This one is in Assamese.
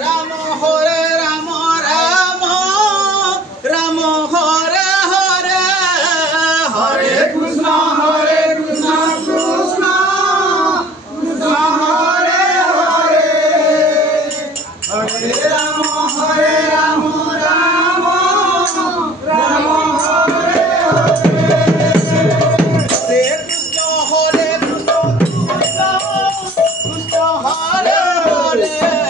রাম রাম রাম হরে হরে হরে কৃষ্ণ কৃষ্ণ কৃষ্ণ হরে হরে হরে রাম রাম রাম হরে হরে হরে কৃষ্ণ কৃষ্ণ কৃষ্ণ হরে হরে